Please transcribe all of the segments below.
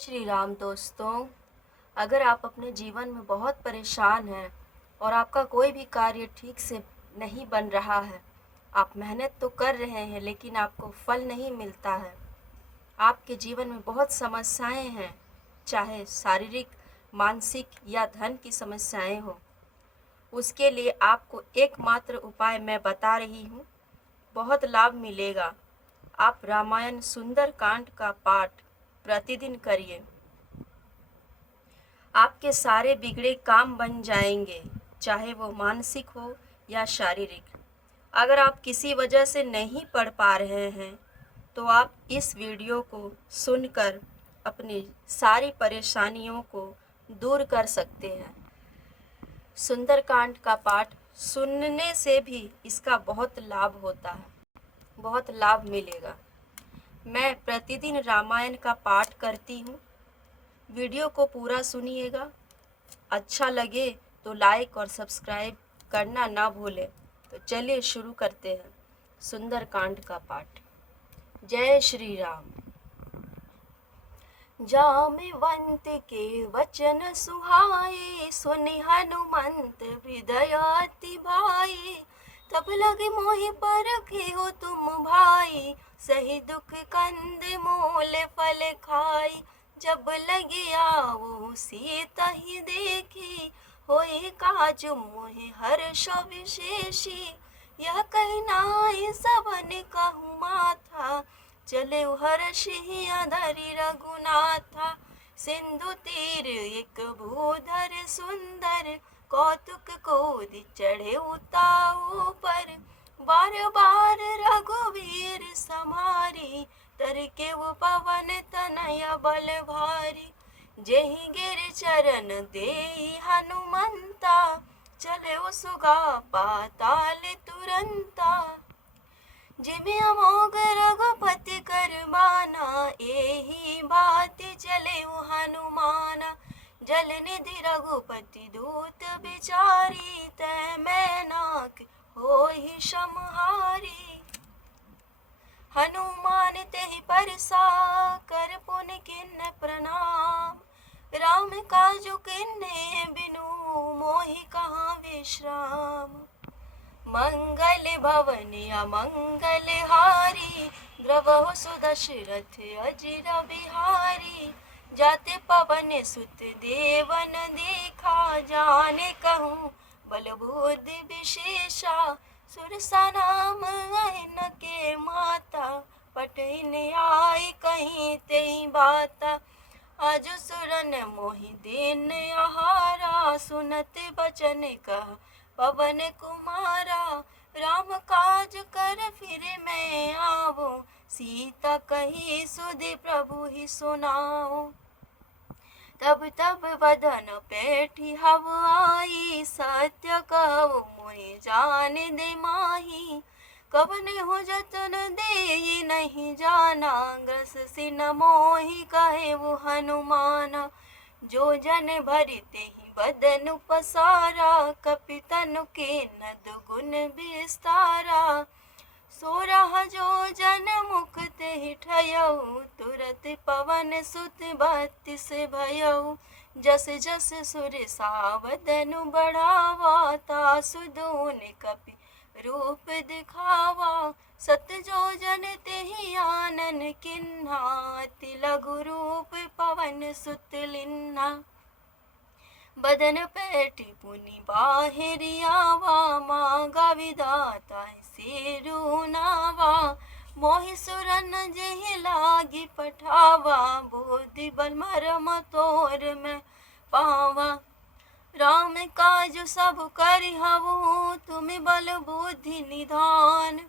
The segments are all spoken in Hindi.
श्री राम दोस्तों, अगर आप अपने जीवन में बहुत परेशान हैं और आपका कोई भी कार्य ठीक से नहीं बन रहा है, आप मेहनत तो कर रहे हैं लेकिन आपको फल नहीं मिलता है, आपके जीवन में बहुत समस्याएं हैं, चाहे शारीरिक, मानसिक या धन की समस्याएं हो, उसके लिए आपको एकमात्र उपाय मैं बता रही हूँ, बहुत लाभ मिलेगा। आप रामायण सुंदर कांड का पाठ प्रतिदिन करिए। आपके सारे बिगड़े काम बन जाएंगे, चाहे वो मानसिक हो या शारीरिक। अगर आप किसी वजह से नहीं पढ़ पा रहे हैं तो आप इस वीडियो को सुनकर अपनी सारी परेशानियों को दूर कर सकते हैं। सुंदरकांड का पाठ सुनने से भी इसका बहुत लाभ होता है, बहुत लाभ मिलेगा। मैं प्रतिदिन रामायण का पाठ करती हूँ। वीडियो को पूरा सुनिएगा। अच्छा लगे तो लाइक और सब्सक्राइब करना ना भूलें। तो चलिए शुरू करते हैं सुंदरकांड का पाठ। जय श्री राम। जाम्बवंत के वचन सुहाए, सुनि हनुमंत हृदय अति भाई। तब लगे मोहि परखे हो तुम भाई, सही दुख कंद मूल फल खाई। जब लगे आओ सीता ही देखी, होए काज मोहि हर्ष विशेषी। यह कही नाहि सबन कहूँ माथा, चले हर्षि धरि रघुनाथा। सिंधु तीर एक भूधर सुंदर, कौतुक कोदि चढ़े उताऊ पर। बार बार रघुवीर समारी, तर के वो पवन तनय बल भारी। जेहि गिर चरण देई हनुमंता, चले सुगा पाताल तुरंता। जिमि अमोघ रघुपति कर बाना, एहि भांति चले हनुमाना। जल निधि रघुपति दूत बिचारी, तै मैनाक होहि समहारी। हनुमान तेहि परसा, कर पुनि किन्ह प्रणाम। राम काजु किन्हे बिनु, मोहि कहाँ विश्राम। मंगल भवन अमंगल हारी, द्रवहु सुदशरथ अजिर बिहारी। जाते पवन सुत देवन देखा, जाने कहूँ बल बुद्धि विशेषा। सुरसा नाम अहिन के माता, पटइन आई कहीं तेई बाता। आजु सुरन मोहि दीन आहारा, सुनत बचन कहा पवन कुमारा। राम काज कर फिर मैं आवो, सीता कही सुधि प्रभु ही सुनाओ। तब तब बदन पैठी हव आई, सत्य कहु मोहि जान दे माही। कवन हो जतन दे नहीं जाना, ग्रस सिन मोहि कहे वो हनुमाना। जो जन भरते ही बदन पसारा, कपितनु के न दुगुन विस्तारा। सोरह जो जन मुख तेहि ठयऊ, तुरत पवन सुत बत्तीस भयऊ। जस जस सुर सावदनु बढ़ावा, तासु दून कपि रूप दिखावा। सत जो जन तेहि आनन किन्हा, अति लघु रूप पवन सुत लिन्हा। बदन पैठी पुनि बाहिर आवा, मांगा विधाता सिरु नावा। मोहि सुरन जेहि लागी पठावा, बुद्धि बल मरम तोर मैं पावा। राम काज सब करि हवु, तुमि बल बुद्धि निधान।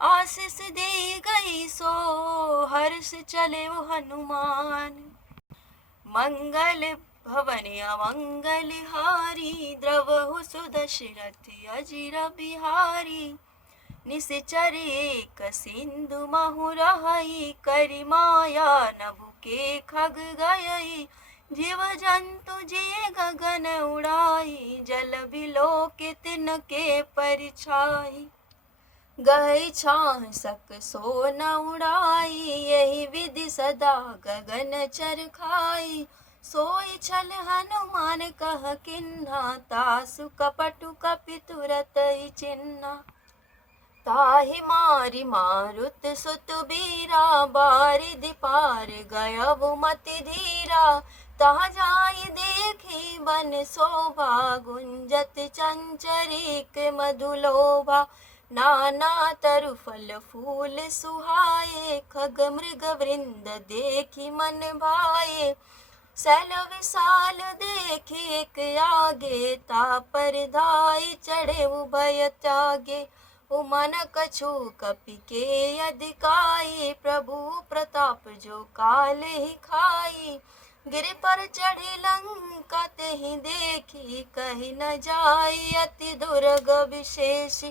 आशीष दे गई सो हर्ष चले हनुमान। मंगल भवन अमंगल हारी, द्रवहु सुदशरथ अजिर बिहारी। निश्चर एक सिंधु महु रहई, करि माया नभु के खग गयई। जीव जंतु जे गगन उड़ाई, जल बिलोकित तिनके परिछाई। गई छाह सक सो न उड़ाई, यही विधि सदा गगन चर खाई। सोई छल हनुमान कह किन्हा, तासु कपटु कपि तुरत ही चिन्हा। ताहि मारि मारुत सुत बीरा, बारिधि पार गयउ मति धीरा। तहाँ जाई देखी बन शोभा, गुंजत चंचरीक मधुलोभा। नाना तरु फल फूल सुहाए, खग मृग वृंद देखी मन भाए। सैल विशाल देखी एक आगे, तापर धाई चढ़े उभय त्यागे। उमन कछु कपि के अधिकाई, प्रभु प्रताप जो काल ही खाई। गिर पर चढ़ी लंका तेहि देखी, कही न जाई अति दुर्ग विशेष।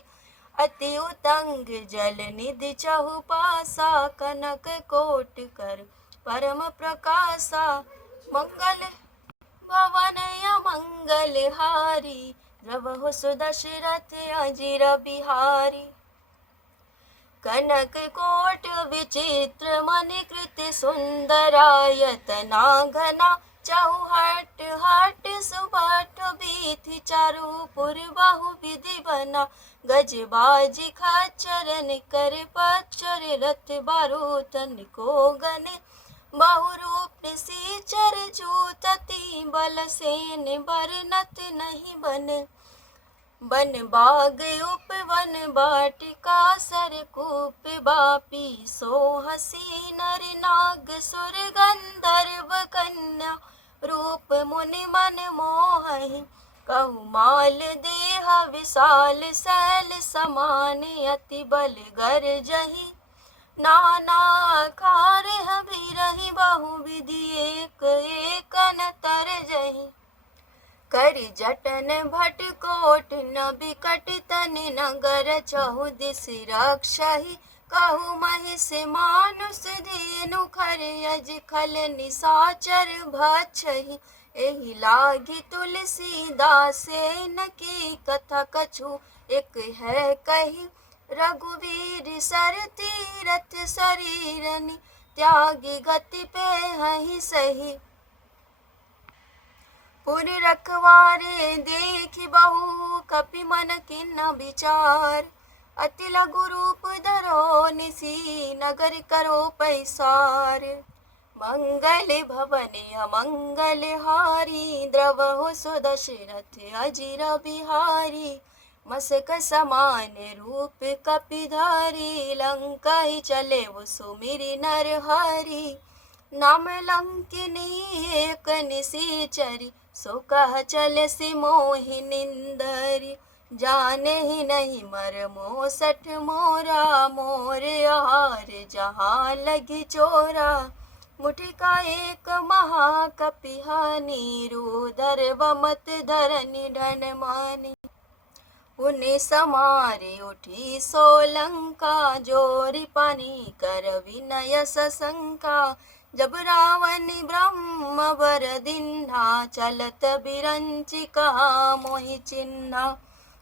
अति उतंग जल निधि चहु पासा, कनक कोट कर परम प्रकाशा। मंगल भवन अमंगल हारी, द्रवहु सुदशरथ अजिर बिहारी। कनक कोट विचित्र मणिकृत सुंदरायतना घना। चौहट हट सुबठ बीथि, चारुपुर बहु विधि बना। गज बाजी खच्चर कर पच्चर, रथ बारूतन को गने। बहुरूप निशाचर जूतति, बल सेन बरनत नहीं बन। बन बाग उपवन बाटिका, सरकूप बापी सो हसी। नर नाग सुर गंधर्व कन्या, रूप मुनि मन मोहहि। कहु माल देह विशाल शैल समान, अति बल गर्जहि। नाना खारह बिरहि बहु विधि, एक एक न तरजहि। करि जटन भट कोट न बिकट तनि, नगर चहु दिस रक्षहि। कहु महिष मानुष धेनु, खर अज खल निशाचर भक्षहि। एहि लागी तुलसीदासे न की, कथा कछु एक है कही। रघुवीर सर तीरथ शरीरनि, त्यागी गति पे हहि सही। पुनि रखवारे देखि बहु, कपि मन किन्ह विचार। अति लघु रूप धरो निसी, नगर करो पैसार। मंगल भवन अमंगल हारी, द्रवहु सुदशरथ अजिर बिहारी। मसक समान रूप कपिधारी, लंका ही चले वो सुमिरि नरहरि। नाम लंकिनी एक निशाचरी, सो कह चले सि मोहि निंदरी। जाने ही नहीं मरमो सठ मोरा, मोर आहार जहाँ लगी चोरा। मुठि का एक महाकपिहानी, रुदर बमत धरनि ढन मानी। पुनि समारि उठी सोलंका, जोरि पानी कर विनय सशंका। जब रावण ब्रह्म वर दीन्हा, चलत बिरंचि कहा मोहि चिन्हा।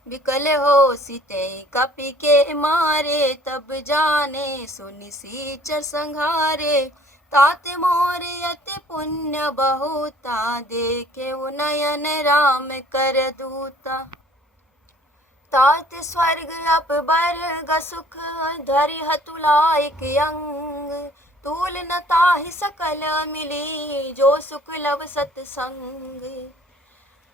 विकल हो सिते कपि के मारे, तब जाने सुनि सीचर संहारे। तात मोर अति पुण्य बहुता, देखे नयन राम कर दूता। तात स्वर्ग अपवर्ग सुख, धरि हतुलायक अंग। तूल न ताहि सकल मिली, जो सुख लव सतसंग।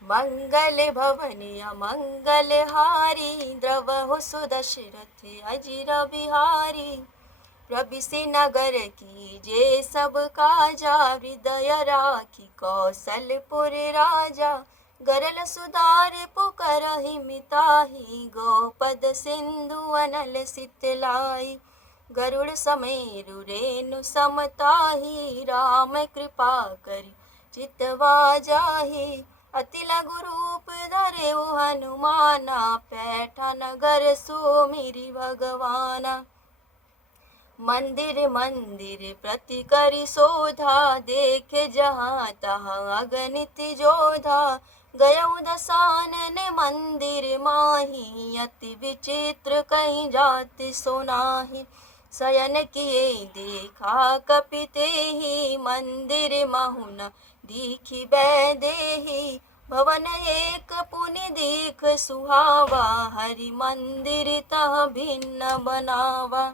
मंगल भवन अमंगल हारी, द्रवहु सुदशरथ अजिर बिहारी। प्रबिसि नगर कीजे सब काजा, हृदय राखी कौशलपुर राजा। गरल सुधार पुकारहि मिताहि, गोपद सिंधु अनल सितलाई। गरुड़ समेरु रेणु समताहि, राम कृपा करि चितवा जाहि। अति लघु रूप धरेउ हनुमाना, पैठा नगर सुमिरि भगवाना। मंदिर मंदिर प्रति करि शोधा, देखे जहाँ तहाँ अगणित जोधा। गयौ दसानन मंदिर माही, अति विचित्र कहीं जाति सुनाही। शयन किए देखा कपिते ही, मंदिर महुन दीखी बैदेही। भवन एक पुनि दीख सुहावा, हरि मंदिर तह भिन्न बनावा।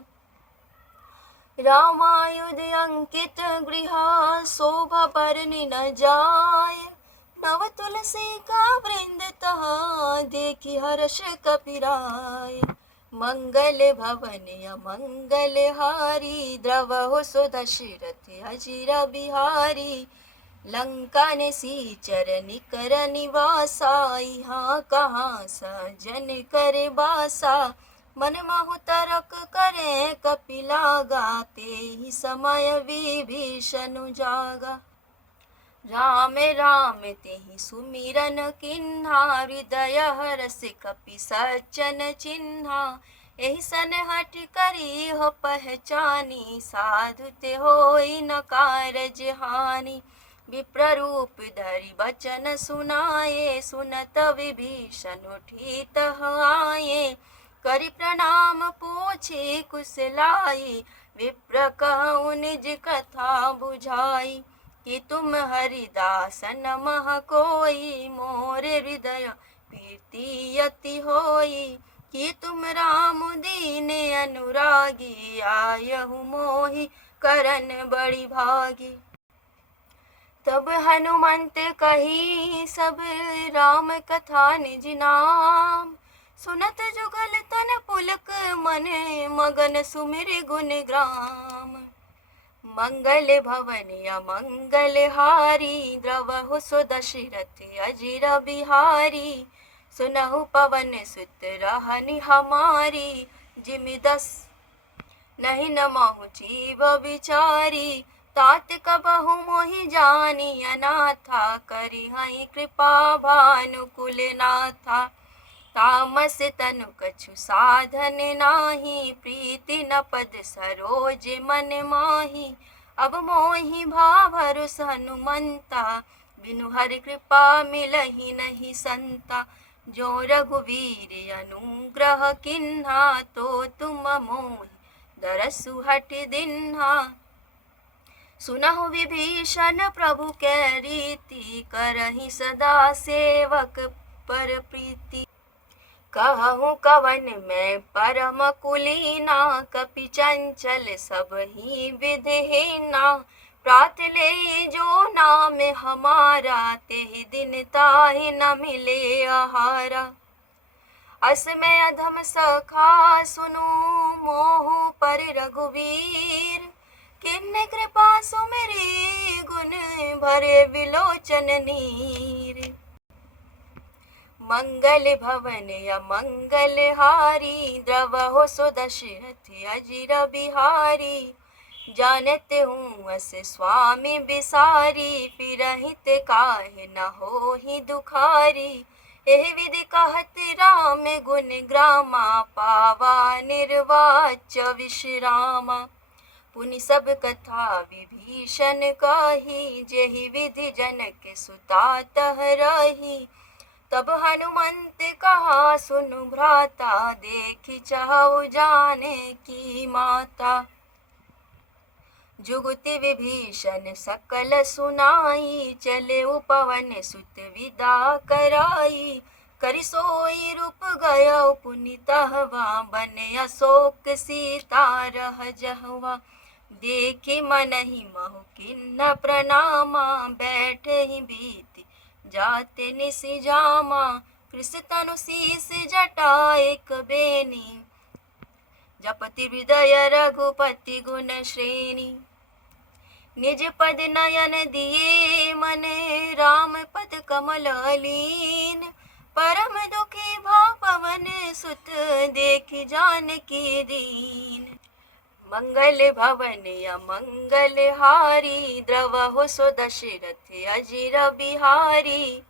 रामायुध अंकित गृह, शोभा बरनि न जाय। नव तुलसी का वृंद तह, देखी हर्ष कपिराय। मंगल भवन अमंगल हारी, द्रवहु सो दशरथ अजिर बिहारी। लंका ने सीचर निकर निवासा, यहाँ कहाँ सजन कर बासा। मन महु तरक करे कपिलागा, ते ही समय विभीषण जागा। राम राम तेहि सुमिरन किन्हा, हृदय हरष कपि सज्जन चिन्हा। एहि सन हठ करी हो पहचानी, साधु ते होई न कारज हानि। विप्र रूप धरि बचन सुनाए, सुनत विभीषण उठी तह आए। करि प्रणाम पूछे कुशलाई, विप्र कहु निज कथा बुझाई। कि तुम हरिदास नमः कोई, मोर हृदय प्रीति अति होई। कि तुम राम दीन अनुरागी, आयहु मोहि करन बड़ी भागी। तब हनुमंत कही सब राम कथा निज नाम, सुनत जुगल तन पुलक मन, मगन सुमिर गुण ग्राम। मंगल भवन अमंगल हारी, द्रवहु सो दशरथ अजिर बिहारी। सुनहु पवन सुत रहनि हमारी, जिमि दस नहीं नमहु जीव बिचारी। तात कबहु मोहि जानी अनाथा, करिहहि कृपा भानुकुल नाथा। तामस तनु कछु साधन नाही, प्रीति न पद सरोज मन माही। अब मोहि भाभरुस हनुमंता, बिनु हरि कृपा मिलहि नहीं संता। जो रघुवीर अनुग्रह किन्हा, तो तुम मोहि दरसु हठ दिन्हा। सुनहु विभीषण प्रभु कै रीति, करहि सदा सेवक पर प्रीति। कहूँ कवन मैं परम कुलीना, कपि चंचल सब ही विधिहीना। प्रात ले जो नाम हमारा, तेहि दिन ताहि न मिले आहारा। अस में अधम सखा सुनु, मोहु पर रघुवीर। किन्ने कृपा सुमिरी, गुण भरे विलोचन नीर। मंगल भवन अमंगल हारी, द्रवहु सो दशरथ अजिर बिहारी। जानत हूँ अस स्वामी बिसारी, फिरहित काहे न होहि दुखारी। एहि विधि कहत राम गुण ग्रामा, पावा निर्वाच विश्रामा। पुनि सब कथा विभीषण कही, जेहि विधि जनक सुता तह रही। तब हनुमंत कहा सुनु भ्राता, देखि चहु जाने की माता। जुगति विभीषण सकल सुनाई, चले पवन सुत विदा कराई। करि सोई रूप गयो पुनि तहवा, बन अशोक सीता रह जहवा। देखि मनहि महु किन्न प्रणामा, बैठे ही बीति जाते निसि जामा। कृष तनु शीस जटा एक बेनी, जपति हृदय रघुपति गुण श्रेणी। निज पद नयन दिए मन, राम पद कमल लीन। परम दुखी भा पवन सुत, देखि जानकी दीन। मंगल भवन अमंगल हारी, द्रवहु सो दशरथ अजिर बिहारी।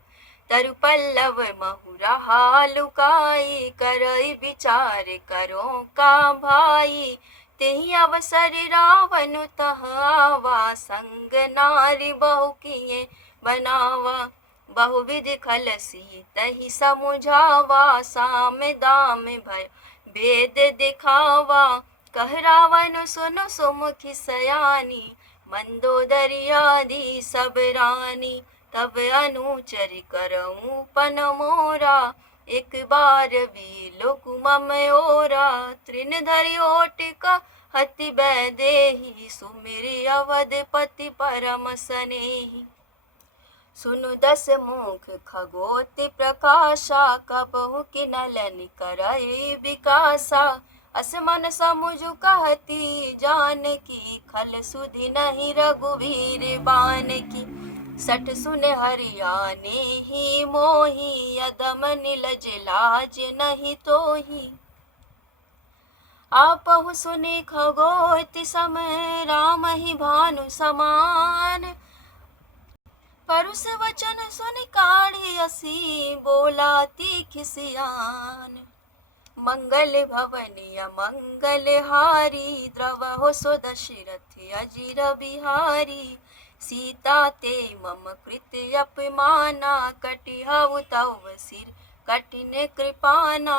तरु पल्लव महु रहा लुकाई, करई विचार करो का भाई। तेहि अवसर रावण तह आवा, संग नारी बहु किए बनावा। बहुविध खलसी तहि समुझावा, साम दाम भय भेद दिखावा। कह रावण सुन सुमुखी सयानी, मंदोदरियादि सब रानी। तब अनुचर करऊं पन मोरा, एक बार भी लोक मम ओरा। तृण धरि ओट कहति बैदेही, सुमिरि अवधपति परम सनेही। सुनु दस मुख खगोति प्रकाशा, कबहु किनलन करई विकासा। असमन समुझु कहती जानकी, खल सुधि नहीं रघुवीर बानकी। सठ सुन हरियाने ही मोही, अदम निलज लाज नहीं तोही। आपहु सुनि खगोति सम, राम ही भानु समान। परुष वचन सुनि काढ़ी असी, बोला तीखि सियान। मंगल भवन अमंगल हारी, द्रवहु सो दशरथ अजिर बिहारी। सीता ते मम कृत अपमाना, कटिहउ तव सिर कठिन कृपाना।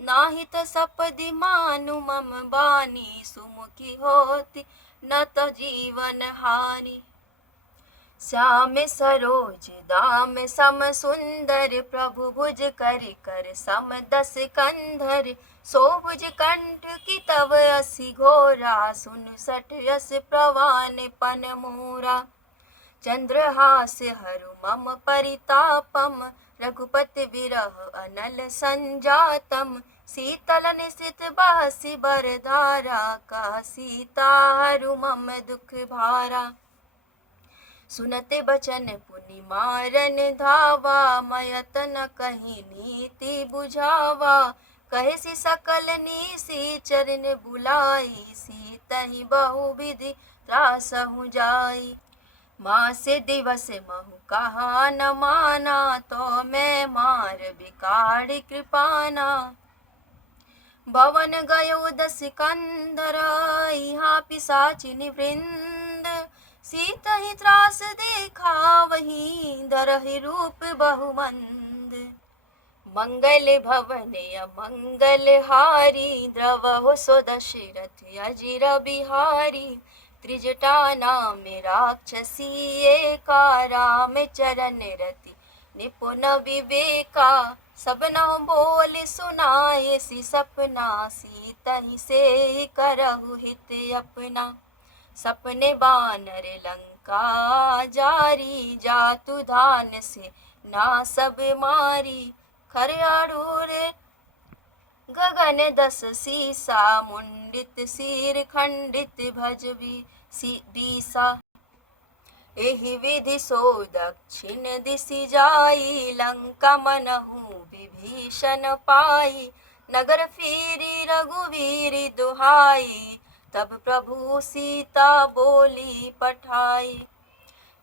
नाहित सपदि मानु मम बानी, सुमुखी होती न त जीवन हानि। श्याम सरोज दाम सम सुंदर, प्रभु भुज कर कर सम दस कंधर। सोभुज कंठ की तव असी घोरा, सुन सठ यस प्रवान पन मोरा। चंद्रहास हरु मम परितापम, रघुपति विरह अनल संजातम। शीतल निशित बहसि बरधारा, कह सीता हरु मम दुख भारा। सुनते बचन पुनि मारन धावा, मयतन कहीं नीति बुझावा। कहे सी सकल नीसी चरण बुलाई, सीतहि बहुविधि त्रासहु जाई। मासे दिवस महु कहा न माना, तो मैं मार बिगाड़ कृपाना। भवन गयो दस कंधर, यहाँ पिशाचिनी वृंद। सीतहि त्रास देखा वही, धरहि रूप बहुमंद। मंगल भवन अमंगल हारी, द्रवहु सो दशरथ अजिर बिहारी। त्रिजटा नाम राक्षसी एका, राम चरण रति निपुण विवेका। सब नौ बोल सुनाए सी सपना, सीतहि से करहु हित अपना। सपने बानर लंका जारी, जातु धान से ना सब मारी। खर आरूर गगन दस सीसा, मुंडित सिर खंडित भज बीसा। एहि विधि सो दक्षिण दिशि जाई, लंका मनहु विभीषण पाई। नगर फिरी रघुवीर दुहाई, तब प्रभु सीता बोली पठाई।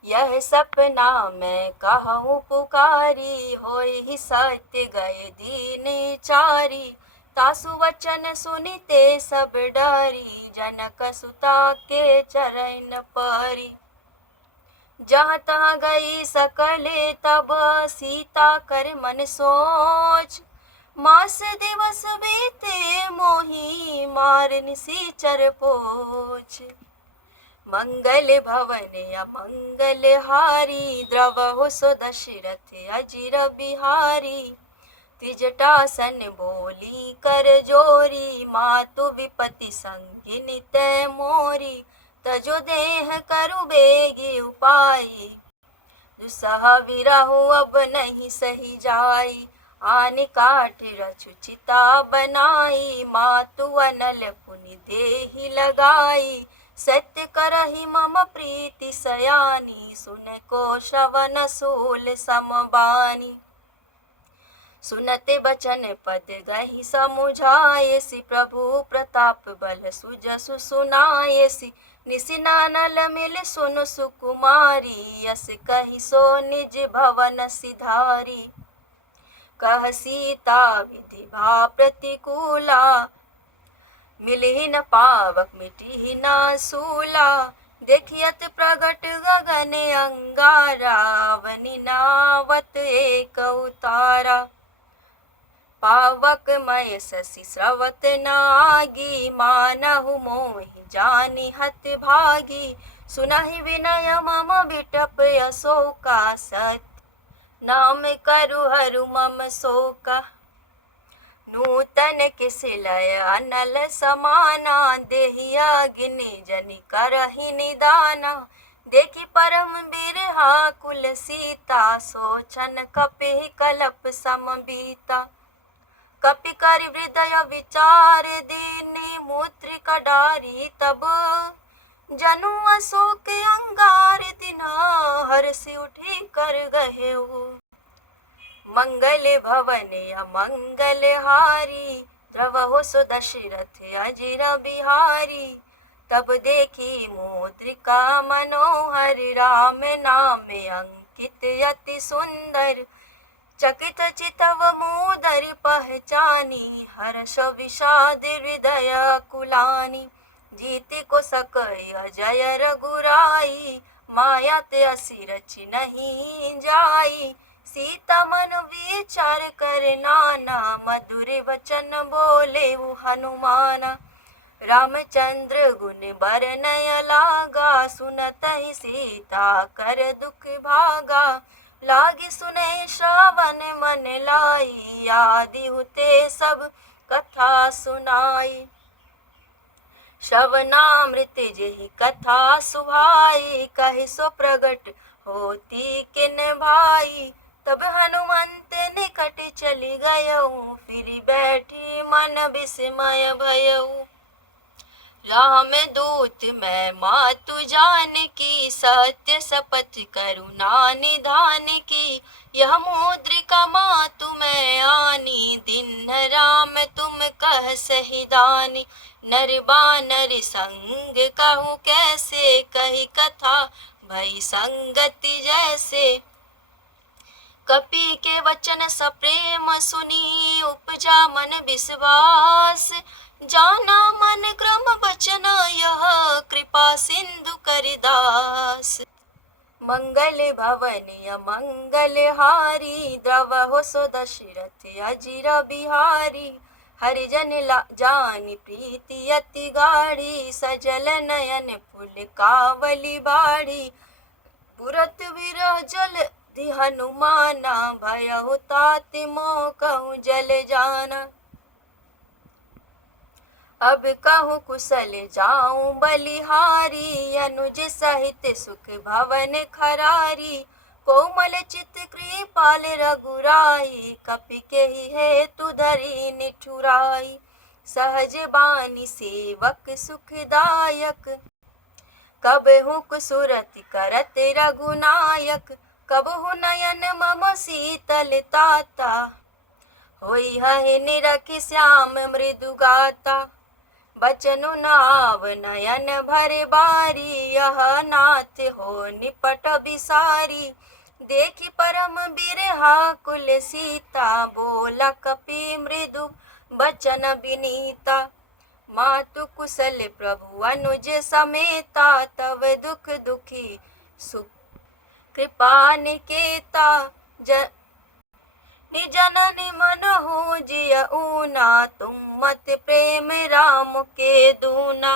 यह सपना मैं कहूँ पुकारी, होय ही सत्य गए दीन चारी। तासु वचन सुनिते सब डरी, जनक सुता के चरण परी। जहाँ तहाँ गई सकले तब, सीता कर मन सोच। मास दिवस बीते मोही, मार निशिचर पोछ। मंगल भवन अमंगल हारी, द्रवहु सो दशरथ अजिर बिहारी। त्रिजटासन बोली कर जोरी, मातु विपति संगिनी तै मोरी। तजो देह करु बेगी उपाई, दुसह विरहु अब नहीं सही जाई। आनि काठ रचु चिता बनाई, मातु अनल पुनि देहि लगाई। सत्य करहि मम प्रीति सयानी, सुन को श्रवण सूल समबानी। सुनते बचन पद गहि समुझायसि, प्रभु प्रताप बल सुजसु सुनायसि। निसिनानल मिल सुनु सुकुमारी, यस कहि सो निज भवन सिधारी। कह सीता विधि भा प्रतिकूला, मिलहि न पावक मिटिहि न सूला। देखियत प्रगट गगन अंगारा, अवनि नावत एक उतारा। पावक मय शशि स्रवत नागी, मानहु मोहि जानि हत भागी। सुनहि विनय मम बिटप अशोका, सत नाम करु हरु मम शोका। नूतन किसिलय अनल समाना, देहिया गिनि जनि करहि निदाना। देखि परम बिरहा कुल सीता, सोचन कपिहि कलप सम बीता। कपि करि हृदय विचार दीनी, मूत्रिका डारी तब जनु अशोक अंगार दिना। हर्षि उठि कर गहेउ मंगल भवन अमंगल हारी, द्रवहु सो दशरथ अजिर बिहारी। तब देखी मुद्रिका मनोहर, राम नाम अंकित अति सुंदर। चकित चितव मूदर पहचानी, हर्ष विषाद हृदय कुलानी। जीति को सकय अजय रघुराई, माया ते असी रचि नहीं जाई। सीता मन विचार कर नाना, मधुर वचन बोले वो हनुमाना। रामचंद्र गुण बरनय लागा, सुनतहि सीता कर दुख भागा। लागी सुने श्रावण मन लाई, आदि हुते सब कथा सुनाई। श्रवणामृत जेहि कथा सुहाई, कहि सो प्रगट होती किन भाई। तब हनुमंत निकट चली गयऊ, फिर बैठी मन विस्मय भयऊ। राम दूत मैं मातु जानकी, सत्य शपथ करुणा निधान की। यह मुद्रिका मातु मैं आनी, दिन राम तुम कह सही दानी। नर बानर संग कहूँ कैसे, कही कथा भई संगति जैसे। कपि के वचन सप्रेम सुनी, उपजा मन विश्वास। जाना मन क्रम बचन यह, कृपा सिंधु करिदास। मंगल भवन अमंगल हारी, द्रवहु सो दशरथ अजिर बिहारी। हरिजन जानि प्रीति अति गाढ़ी, सजल नयन फुल कावली बाढ़ी। पुरत विरह जल दि हनुमाना, भयहु तात मोह कहूँ जल जाना। अब कहूँ कुशल जाऊँ बलिहारी, अनुज सहित सुख भवन खरारी। कोमल चित कृपाल रघुराई, कपि केहि हेतु धरि निठुराई। सहज बानी सेवक सुखदायक, कबहु कुसुरति करत रघुनायक। कबहु नयन मम शीतल ताता, होई हहि निरखि श्याम मृदु गाता। बचनु नाव नयन भरे बारी, यह नाथ हो निपट बिसारी। देखि परम बिरहा कुल सीता, बोला कपि मृदु बचन बिनीता। मातु कुशल प्रभु अनुज समेता, तव दुख दुखी सुख कृपा निकेता। निजननि मनहु जिय ऊना, तुम मत प्रेम राम के दूना।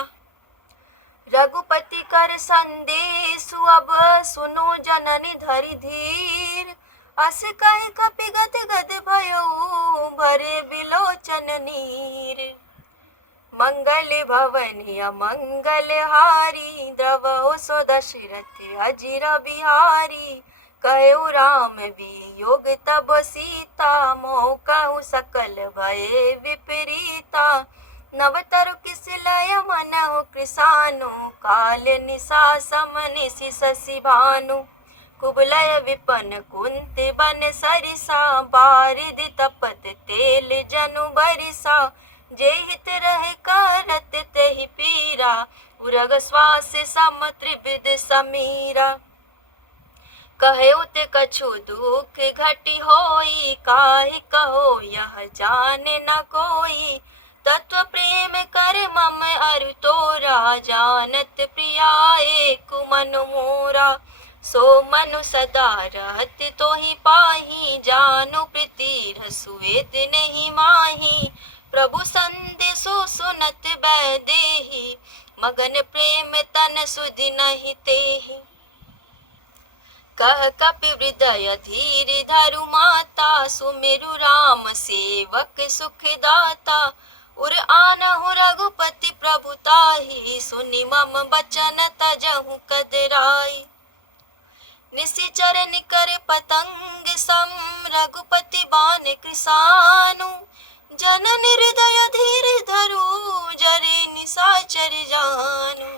रघुपति कर संदेशु अब, सुनो जननि धरि धीर। अस कहि कपि गद गद भयऊ, भरे बिलोचन नीर। मंगल भवन अमंगल हारी, द्रवहु सो दशरथ अजिर बिहारी। कहु राम वियोग तब सीता, मोह कहु सकल भये विपरीता। नव तरु किसिलय मनहु कृसानु, काल निशा सम निशि शशि भानु। कुबलय विपन कुंति बन सरिसा, बारिधि तपत तेल जनु बरिसा। जे हित रहे करत तेहि पीरा, उरग श्वास सम त्रिविध समीरा। कहु ते कछु दुख घटी होई, काहि कहो यह जाने न कोई। तत्व प्रेम कर मम अरु तोरा, जानत प्रिया एक मनु मोरा। सो मनु सदा रहत तोहि पाही, जानु प्रीति रसु वेद नहीं माही। प्रभु संदेशो सुनत बैदेही, मगन प्रेम तन सुधि नहीं तेहि। कह कपि हृदय धीर धरु माता, सुमिरु राम सेवक सुखदाता। उर आनहु रघुपति प्रभु ताहि, सुनि मम बचन तजहु कदराई। निशिचर निकर पतंग सम, रघुपति बान कृसानु। जनन हृदय धीर धरु, जरे निशाचर जानु।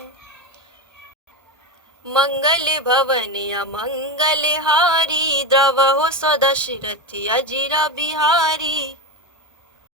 मंगल भवन अमंगल हारी, द्रवहु स्वदशरथ अजिर बिहारी।